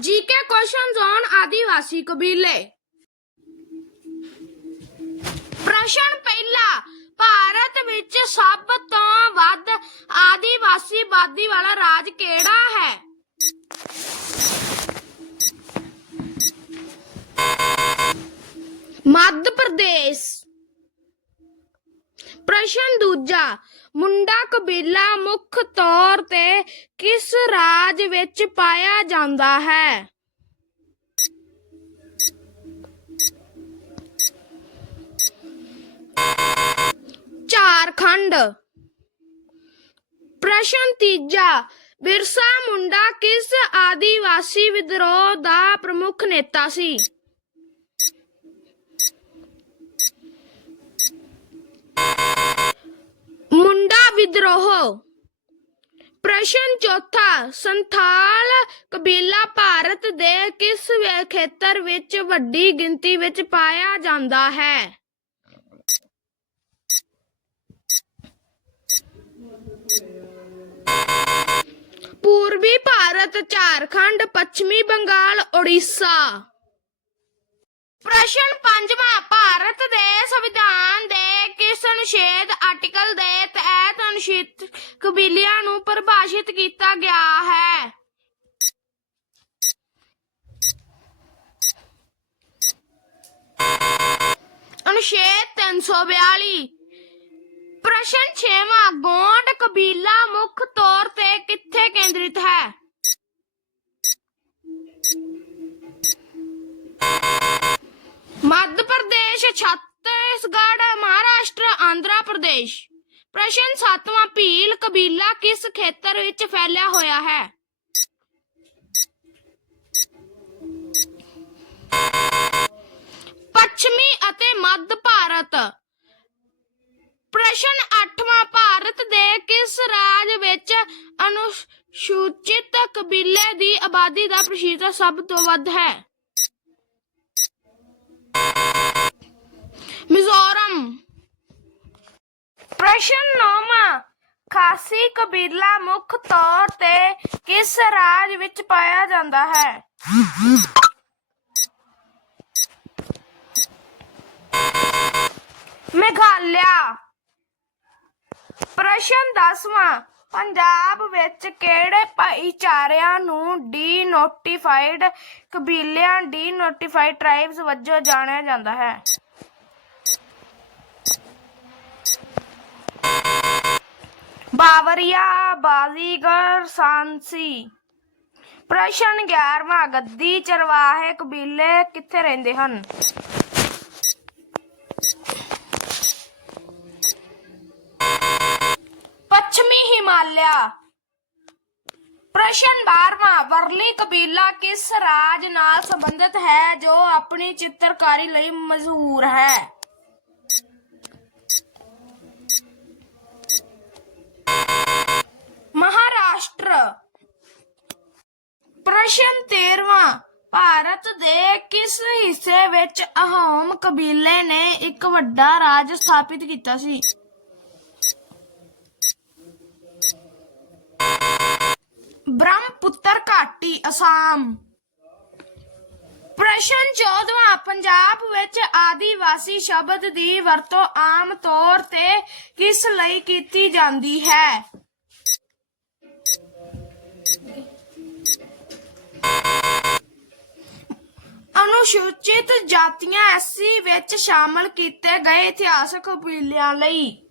GK questions on ਆਦੀਵਾਸੀ ਕਬੀਲੇ ਪ੍ਰਸ਼ਨ ਪਹਿਲਾ ਭਾਰਤ ਵਿੱਚ ਸਭ ਤੋਂ ਵੱਧ ਆਦੀਵਾਸੀ ਆਬਾਦੀ ਵਾਲਾ ਰਾਜ ਕਿਹੜਾ ਹੈ? ਮੱਧ ਪ੍ਰਦੇਸ਼। ਪ੍ਰਸ਼ਨ ਦੂਜਾ, ਮੁੰਡਾ ਕਬੀਲਾ ਮੁੱਖ ਤੌਰ ਤੇ ਕਿਸ ਰਾਜ ਵਿੱਚ ਪਾਇਆ ਜਾਂਦਾ ਹੈ? ਝਾਰਖੰਡ। ਪ੍ਰਸ਼ਨ ਤੀਜਾ, ਬਿਰਸਾ ਮੁੰਡਾ ਕਿਸ ਆਦੀਵਾਸੀ ਵਿਦਰੋਹ ਦਾ ਪ੍ਰਮੁੱਖ ਨੇਤਾ ਸੀ? ਮੁੰਡਾ ਵਿਦਰੋਹ। ਪ੍ਰਸ਼ਨ ਚੌਥਾ, ਸੰਥਾਲ ਕਬੀਲਾ ਭਾਰਤ ਦੇ ਕਿਸ ਖੇਤਰ ਵਿੱਚ ਵੱਡੀ ਗਿਣਤੀ ਵਿੱਚ ਪਾਇਆ ਜਾਂਦਾ ਹੈ? ਪੂਰਬੀ ਭਾਰਤ, ਝਾਰਖੰਡ, ਪੱਛਮੀ ਬੰਗਾਲ ਓਡੀਸ਼ਾ ਪ੍ਰਸ਼ਨ ਪੰਜਵਾਂ ਭਾਰਤ ਦੇ ਸੰਵਿਧਾਨ ਦੇ ਕਿਸ ਅਨੁਛੇਦ ਆਰਟੀਕਲ ਦੇ ਤਹਿਤ ਅਨੁਛੇਦ ਕਬੀਲਿਆਂ ਨੂੰ ਪਰਿਭਾਸ਼ਿਤ ਕੀਤਾ ਗਿਆ ਹੈ। ਅਨੁਛੇਦ 342 ਪ੍ਰਸ਼ਨ 6ਵਾਂ ਗੋਂਡ ਕਬੀਲਾ ਮੁੱਖ ਤੌਰ ਤੇ ਕਿੱਥੇ ਕੇਂਦਰਿਤ ਹੈ? ਮੱਧ ਪ੍ਰਦੇਸ਼, ਛੱਤੀਸਗੜ੍ਹ, ਮਹਾਰਾਸ਼ਟਰ ਆਂਧਰਾ ਪ੍ਰਸ਼ਨ 7ਵਾਂ ਭੀਲ ਕਬੀਲਾ ਕਿਸ ਖੇਤਰ ਵਿੱਚ ਫੈਲਿਆ ਹੋਇਆ ਹੈ? ਪੱਛਮੀ ਅਤੇ ਮੱਧ ਭਾਰਤ। ਪ੍ਰਸ਼ਨ 8ਵਾਂ ਭਾਰਤ ਦੇ ਕਿਸ ਰਾਜ ਵਿੱਚ ਅਨੁਸੂਚਿਤ ਕਬੀਲੇ ਦੀ ਆਬਾਦੀ ਦਾ ਪ੍ਰਤੀਸ਼ਤ ਸਭ ਤੋਂ ਵੱਧ ਹੈ? ਪ੍ਰਸ਼ਨ 9 ਖਾਸੀ ਕਬੀਲਾ ਮੁੱਖ ਤੌਰ ਤੇ ਕਿਸ ਰਾਜ ਵਿੱਚ ਪਾਇਆ ਜਾਂਦਾ ਹੈ? ਮੇਘਾਲਿਆ। ਪ੍ਰਸ਼ਨ 10ਵਾਂ ਪੰਜਾਬ ਵਿੱਚ ਕਿਹੜੇ ਭਾਈਚਾਰਿਆਂ ਨੂੰ ਡੀ ਨੋਟੀਫਾਈਡ ਕਬੀਲਿਆਂ ਡੀ ਨੋਟੀਫਾਈਡ ਟ੍ਰਾਈਬਸ ਵਜੋਂ ਜਾਣਿਆ ਜਾਂਦਾ ਹੈ? ਬਾਵਰੀਆ, ਬਾਜ਼ੀਗਰ, ਸਾਂਸੀ। ਪ੍ਰਸ਼ਨ 11ਵਾਂ ਗੱਦੀ ਚਰਵਾਹੇ ਕਬੀਲੇ ਕਿੱਥੇ ਰਹਿੰਦੇ ਹਨ? ਪੱਛਮੀ ਹਿਮਾਲਿਆ। ਪ੍ਰਸ਼ਨ 12ਵਾਂ ਵਰਲੀ ਕਬੀਲਾ ਕਿਸ ਰਾਜ ਨਾਲ ਸੰਬੰਧਿਤ ਹੈ, ਜੋ ਆਪਣੀ ਚਿੱਤਰਕਾਰੀ ਲਈ ਮਸ਼ਹੂਰ ਹੈ ਮਹਾਰਾਸ਼ਟਰ ਪ੍ਰਸ਼ਨ 13ਵਾਂ ਭਾਰਤ ਦੇ ਕਿਸ ਹਿੱਸੇ ਵਿੱਚ ਅਹੋਮ ਕਬੀਲੇ ਨੇ ਇੱਕ ਵੱਡਾ ਰਾਜ ਸਥਾਪਿਤ ਕੀਤਾ ਸੀ? ਬ੍ਰਹਮਪੁੱਤਰ ਘਾਟੀ, ਅਸਾਮ। ਪ੍ਰਸ਼ਨ 14ਵਾਂ ਪੰਜਾਬ ਵਿੱਚ ਆਦੀਵਾਸੀ ਸ਼ਬਦ ਦੀ ਵਰਤੋਂ ਆਮ ਤੌਰ ਤੇ ਕਿਸ ਲਈ ਕੀਤੀ ਜਾਂਦੀ ਹੈ? ਅਨੁਸੂਚਿਤ ਜਾਤੀਆਂ ਐਸਸੀ ਵਿੱਚ ਸ਼ਾਮਲ ਕੀਤੇ ਗਏ ਇਤਿਹਾਸਕ ਕਬੀਲਿਆਂ ਲਈ।